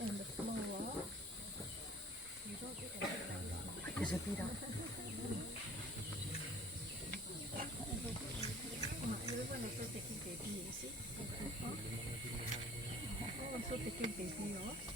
and the floor. It's a bit up. Everyone also taking baby, you see? Oh, also taking baby, oh.